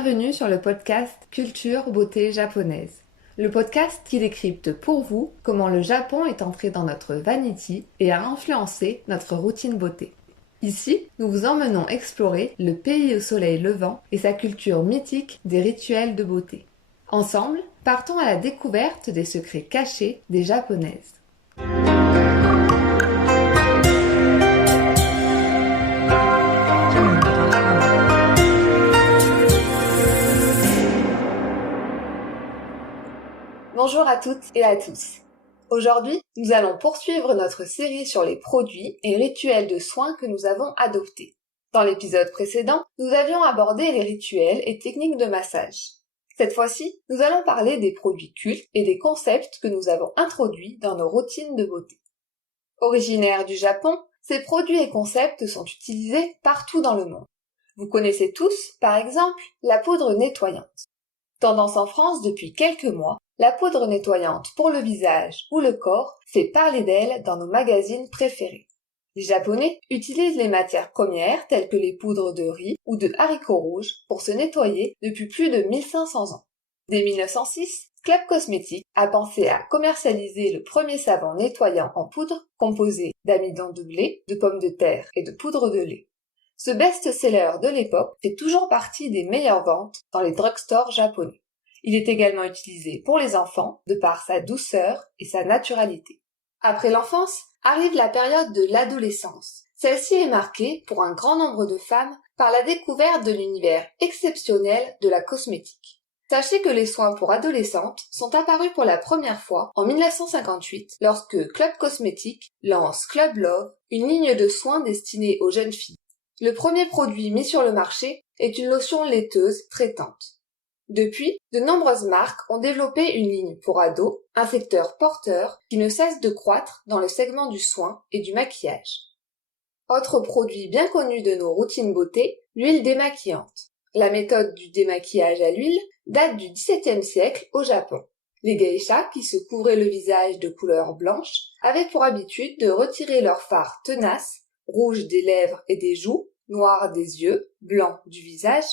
bienvenue sur le podcast Culture Beauté Japonaise. Le podcast qui décrypte pour vous comment le Japon est entré dans notre vanity et a influencé notre routine beauté. Ici, nous vous emmenons explorer le pays au soleil levant et sa culture mythique des rituels de beauté. Ensemble, partons à la découverte des secrets cachés des Japonaises. Bonjour à toutes et à tous. Aujourd'hui, nous allons poursuivre notre série sur les produits et rituels de soins que nous avons adoptés. Dans l'épisode précédent, nous avions abordé les rituels et techniques de massage. Cette fois-ci, nous allons parler des produits cultes et des concepts que nous avons introduits dans nos routines de beauté. Originaires du Japon, ces produits et concepts sont utilisés partout dans le monde. Vous connaissez tous, par exemple, la poudre nettoyante. Tendance en France depuis quelques mois, la poudre nettoyante pour le visage ou le corps fait parler d'elle dans nos magazines préférés. Les Japonais utilisent les matières premières telles que les poudres de riz ou de haricots rouges pour se nettoyer depuis plus de 1500 ans. Dès 1906, Club Cosmétique a pensé à commercialiser le premier savon nettoyant en poudre composé d'amidon de blé, de pommes de terre et de poudre de lait. Ce best-seller de l'époque fait toujours partie des meilleures ventes dans les drugstores japonais. Il est également utilisé pour les enfants de par sa douceur et sa naturalité. Après l'enfance, arrive la période de l'adolescence. Celle-ci est marquée pour un grand nombre de femmes par la découverte de l'univers exceptionnel de la cosmétique. Sachez que les soins pour adolescentes sont apparus pour la première fois en 1958 lorsque Club Cosmétique lance Club Love, une ligne de soins destinée aux jeunes filles. Le premier produit mis sur le marché est une lotion laiteuse traitante. Depuis, de nombreuses marques ont développé une ligne pour ados, un secteur porteur qui ne cesse de croître dans le segment du soin et du maquillage. Autre produit bien connu de nos routines beauté, l'huile démaquillante. La méthode du démaquillage à l'huile date du XVIIe siècle au Japon. Les geishas, qui se couvraient le visage de couleur blanche, avaient pour habitude de retirer leur fard tenace, rouge des lèvres et des joues, noir des yeux, blanc du visage,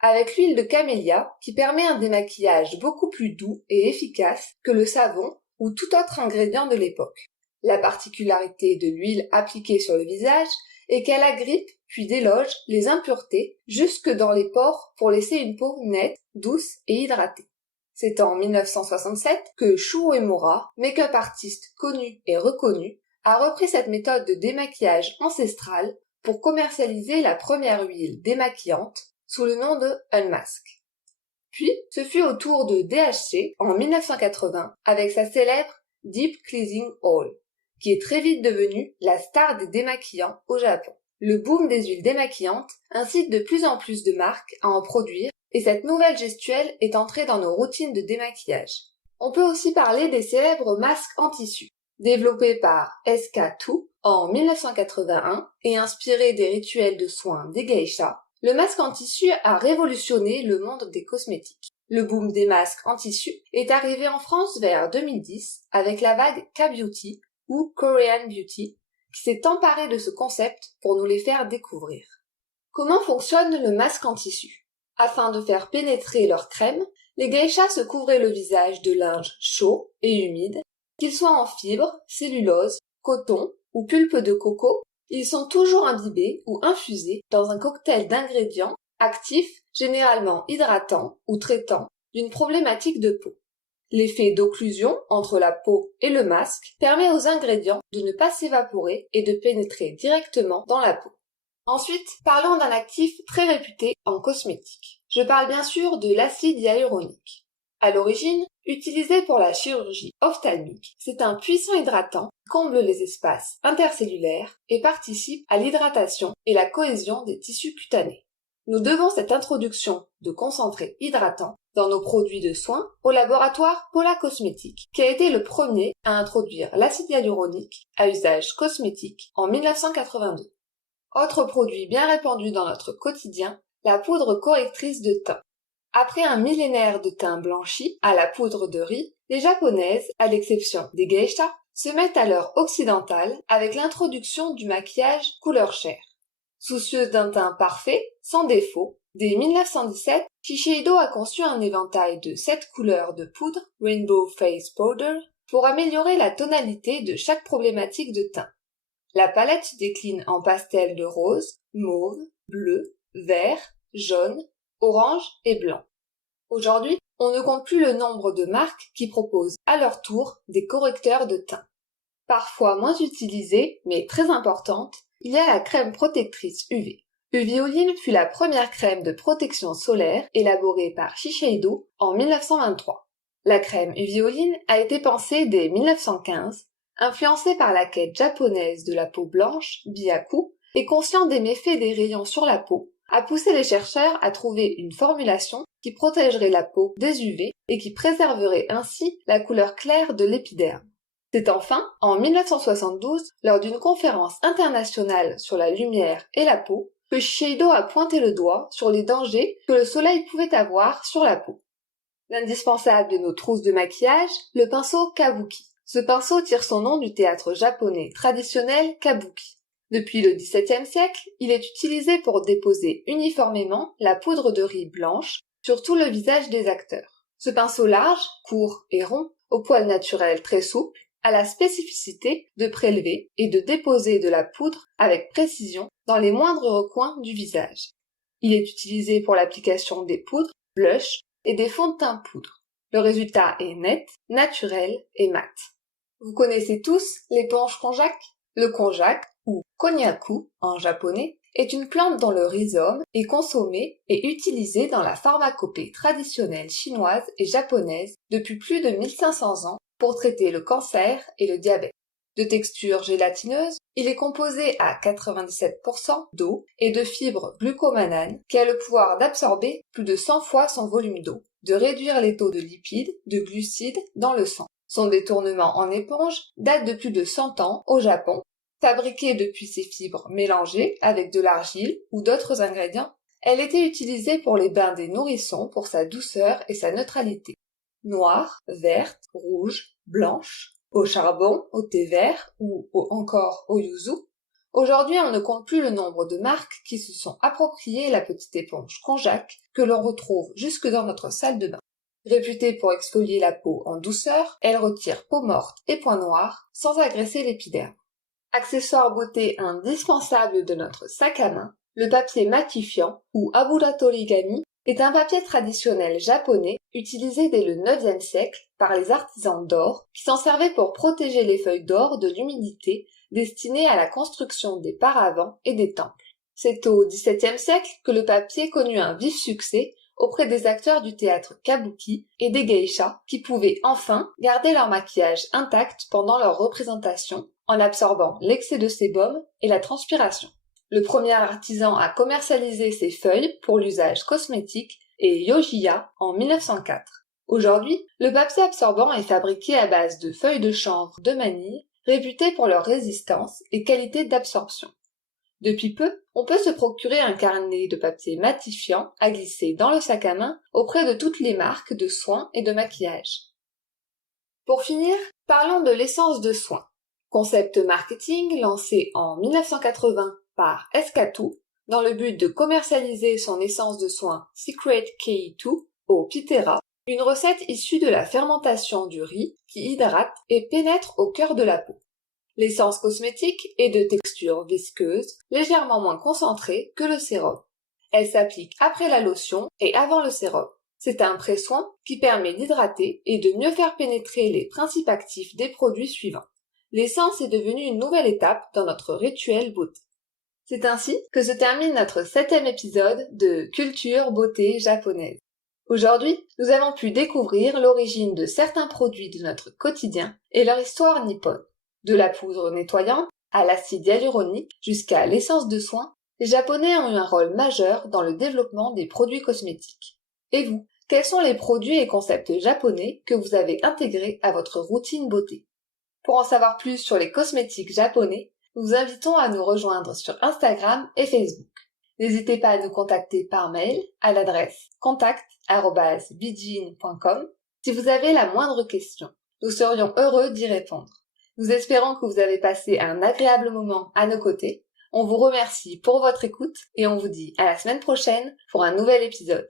avec l'huile de camélia qui permet un démaquillage beaucoup plus doux et efficace que le savon ou tout autre ingrédient de l'époque. La particularité de l'huile appliquée sur le visage est qu'elle agrippe puis déloge les impuretés jusque dans les pores pour laisser une peau nette, douce et hydratée. C'est en 1967 que Shu Uemura, make-up artiste connu et reconnu, a repris cette méthode de démaquillage ancestrale pour commercialiser la première huile démaquillante sous le nom de Unmask. Puis, ce fut au tour de DHC en 1980 avec sa célèbre Deep Cleansing Oil, qui est très vite devenue la star des démaquillants au Japon. Le boom des huiles démaquillantes incite de plus en plus de marques à en produire et cette nouvelle gestuelle est entrée dans nos routines de démaquillage. On peut aussi parler des célèbres masques en tissu. Développés par SK2 en 1981 et inspiré des rituels de soins des geishas, le masque en tissu a révolutionné le monde des cosmétiques. Le boom des masques en tissu est arrivé en France vers 2010 avec la vague K-Beauty ou Korean Beauty qui s'est emparée de ce concept pour nous les faire découvrir. Comment fonctionne le masque en tissu ? Afin de faire pénétrer leur crème, les geishas se couvraient le visage de linge chaud et humide, qu'il soit en fibre, cellulose, coton ou pulpe de coco. Ils sont toujours imbibés ou infusés dans un cocktail d'ingrédients actifs, généralement hydratants ou traitants, d'une problématique de peau. L'effet d'occlusion entre la peau et le masque permet aux ingrédients de ne pas s'évaporer et de pénétrer directement dans la peau. Ensuite, parlons d'un actif très réputé en cosmétique. Je parle bien sûr de l'acide hyaluronique. À l'origine, utilisé pour la chirurgie ophtalmique, c'est un puissant hydratant qui comble les espaces intercellulaires et participe à l'hydratation et la cohésion des tissus cutanés. Nous devons cette introduction de concentré hydratant dans nos produits de soins au laboratoire Paula Cosmétique, qui a été le premier à introduire l'acide hyaluronique à usage cosmétique en 1982. Autre produit bien répandu dans notre quotidien, la poudre correctrice de teint. Après un millénaire de teint blanchi à la poudre de riz, les japonaises, à l'exception des geishas, se mettent à l'heure occidentale avec l'introduction du maquillage couleur chair. Soucieuses d'un teint parfait, sans défaut, Dès 1917, Shiseido a conçu un éventail de 7 couleurs de poudre, Rainbow Face Powder, pour améliorer la tonalité de chaque problématique de teint. La palette se décline en pastels de rose, mauve, bleu, vert, jaune, orange et blanc. Aujourd'hui, on ne compte plus le nombre de marques qui proposent à leur tour des correcteurs de teint. Parfois moins utilisée, mais très importante, il y a la crème protectrice UV. Uvioline fut la première crème de protection solaire élaborée par Shiseido en 1923. La crème Uvioline a été pensée dès 1915, influencée par la quête japonaise de la peau blanche, Byaku, et conscient des méfaits des rayons sur la peau, a poussé les chercheurs à trouver une formulation qui protégerait la peau des UV et qui préserverait ainsi la couleur claire de l'épiderme. C'est enfin, en 1972, lors d'une conférence internationale sur la lumière et la peau, que Shiseido a pointé le doigt sur les dangers que le soleil pouvait avoir sur la peau. L'indispensable de nos trousses de maquillage, le pinceau kabuki. Ce pinceau tire son nom du théâtre japonais traditionnel kabuki. Depuis le XVIIe siècle, il est utilisé pour déposer uniformément la poudre de riz blanche sur tout le visage des acteurs. Ce pinceau large, court et rond, au poil naturel très souple, a la spécificité de prélever et de déposer de la poudre avec précision dans les moindres recoins du visage. Il est utilisé pour l'application des poudres, blush et des fonds de teint poudre. Le résultat est net, naturel et mat. Vous connaissez tous l'éponge konjac? Le konjac, ou konnyaku en japonais, est une plante dont le rhizome est consommé et utilisé dans la pharmacopée traditionnelle chinoise et japonaise depuis plus de 1500 ans pour traiter le cancer et le diabète. De texture gélatineuse, il est composé à 97% d'eau et de fibres glucomanane qui a le pouvoir d'absorber plus de 100 fois son volume d'eau, de réduire les taux de lipides, de glucides dans le sang. Son détournement en éponge date de plus de 100 ans au Japon. Fabriquée depuis ces fibres mélangées avec de l'argile ou d'autres ingrédients, elle était utilisée pour les bains des nourrissons pour sa douceur et sa neutralité. Noire, verte, rouge, blanche, au charbon, au thé vert ou encore au yuzu. Aujourd'hui, on ne compte plus le nombre de marques qui se sont appropriées la petite éponge konjac que l'on retrouve jusque dans notre salle de bain. Réputée pour exfolier la peau en douceur, elle retire peau morte et points noirs sans agresser l'épiderme. Accessoire beauté indispensable de notre sac à main, le papier matifiant ou aburatorigami est un papier traditionnel japonais utilisé dès le IXe siècle par les artisans d'or qui s'en servaient pour protéger les feuilles d'or de l'humidité destinées à la construction des paravents et des temples. C'est au XVIIe siècle que le papier connut un vif succès auprès des acteurs du théâtre kabuki et des geishas qui pouvaient enfin garder leur maquillage intact pendant leur représentation en absorbant l'excès de sébum et la transpiration. Le premier artisan à commercialiser ces feuilles pour l'usage cosmétique est Yojiya en 1904. Aujourd'hui, le papier absorbant est fabriqué à base de feuilles de chanvre de manille réputées pour leur résistance et qualité d'absorption. Depuis peu, on peut se procurer un carnet de papier matifiant à glisser dans le sac à main auprès de toutes les marques de soins et de maquillage. Pour finir, parlons de l'essence de soin. Concept marketing lancé en 1980 par Escatu dans le but de commercialiser son essence de soin Secret Key2 au Pitera, une recette issue de la fermentation du riz qui hydrate et pénètre au cœur de la peau. L'essence cosmétique est de texture visqueuse, légèrement moins concentrée que le sérum. Elle s'applique après la lotion et avant le sérum. C'est un pré-soin qui permet d'hydrater et de mieux faire pénétrer les principes actifs des produits suivants. L'essence est devenue une nouvelle étape dans notre rituel beauté. C'est ainsi que se termine notre 7e épisode de Culture Beauté japonaise. Aujourd'hui, nous avons pu découvrir l'origine de certains produits de notre quotidien et leur histoire nippone. De la poudre nettoyante à l'acide hyaluronique jusqu'à l'essence de soin, les Japonais ont eu un rôle majeur dans le développement des produits cosmétiques. Et vous, quels sont les produits et concepts japonais que vous avez intégrés à votre routine beauté? Pour en savoir plus sur les cosmétiques japonais, nous vous invitons à nous rejoindre sur Instagram et Facebook. N'hésitez pas à nous contacter par mail à l'adresse contact@bijin.com si vous avez la moindre question. Nous serions heureux d'y répondre. Nous espérons que vous avez passé un agréable moment à nos côtés. On vous remercie pour votre écoute et on vous dit à la semaine prochaine pour un nouvel épisode.